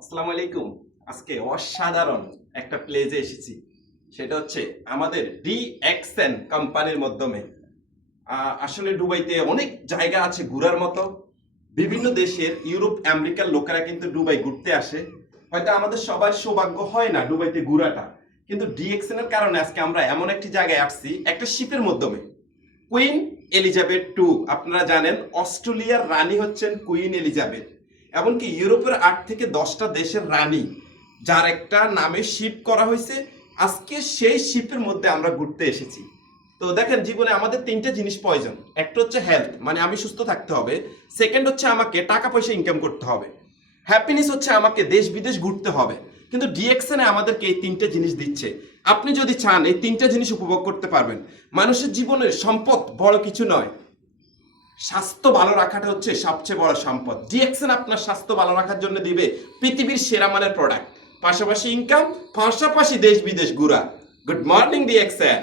আসসালামু আলাইকুম। আজকে অসাধারণ একটা প্লেজে এসেছি। সেটা হচ্ছে আমাদের ডিএক্সএন কোম্পানির মাধ্যমে। আসলে দুবাইতে অনেক জায়গা আছে ঘোরার মতো। বিভিন্ন দেশের ইউরোপ আমেরিকার লোকেরা কিন্তু দুবাই ঘুরতে আসে। হয়তো আমাদের সবার সৌভাগ্য হয় না দুবাইতে ঘোরাটা, কিন্তু ডিএক্সএন এর কারণে আজকে আমরা এমন একটি জায়গায় আসছি একটা শিপের মাধ্যমে। কুইন এলিজাবেথ টু, আপনারা জানেন অস্ট্রেলিয়ার রানী হচ্ছেন কুইন এলিজাবেথ। এমনকি ইউরোপের 8 থেকে 10টা দেশের রানী যার একটা নামে শিপ করা হয়েছে। আজকে সেই শিপের মধ্যে আমরা ঘুরতে এসেছি। তো দেখেন, জীবনে আমাদের 3টে জিনিস প্রয়োজন। একটা হচ্ছে হেলথ, মানে আমি সুস্থ থাকতে হবে। সেকেন্ড হচ্ছে আমাকে টাকা পয়সা ইনকাম করতে হবে। হ্যাপিনেস হচ্ছে আমাকে দেশ বিদেশ ঘুরতে হবে। কিন্তু ডিএক্সএন আমাদেরকে এই 3টে জিনিস দিচ্ছে। আপনি যদি চান এই 3টে জিনিস উপভোগ করতে পারবেন। মানুষের জীবনের সম্পদ বড় কিছু নয়, স্বাস্থ্য ভালো রাখাটা হচ্ছে সবচেয়ে বড় সম্পদ। ডিএক্সএন আপনার স্বাস্থ্য ভালো রাখার জন্য দিবে পৃথিবীর সেরা মানের প্রোডাক্ট, পাশাপাশি ইনকাম, পাশাপাশি দেশ বিদেশ ঘোরা। Good morning DXN.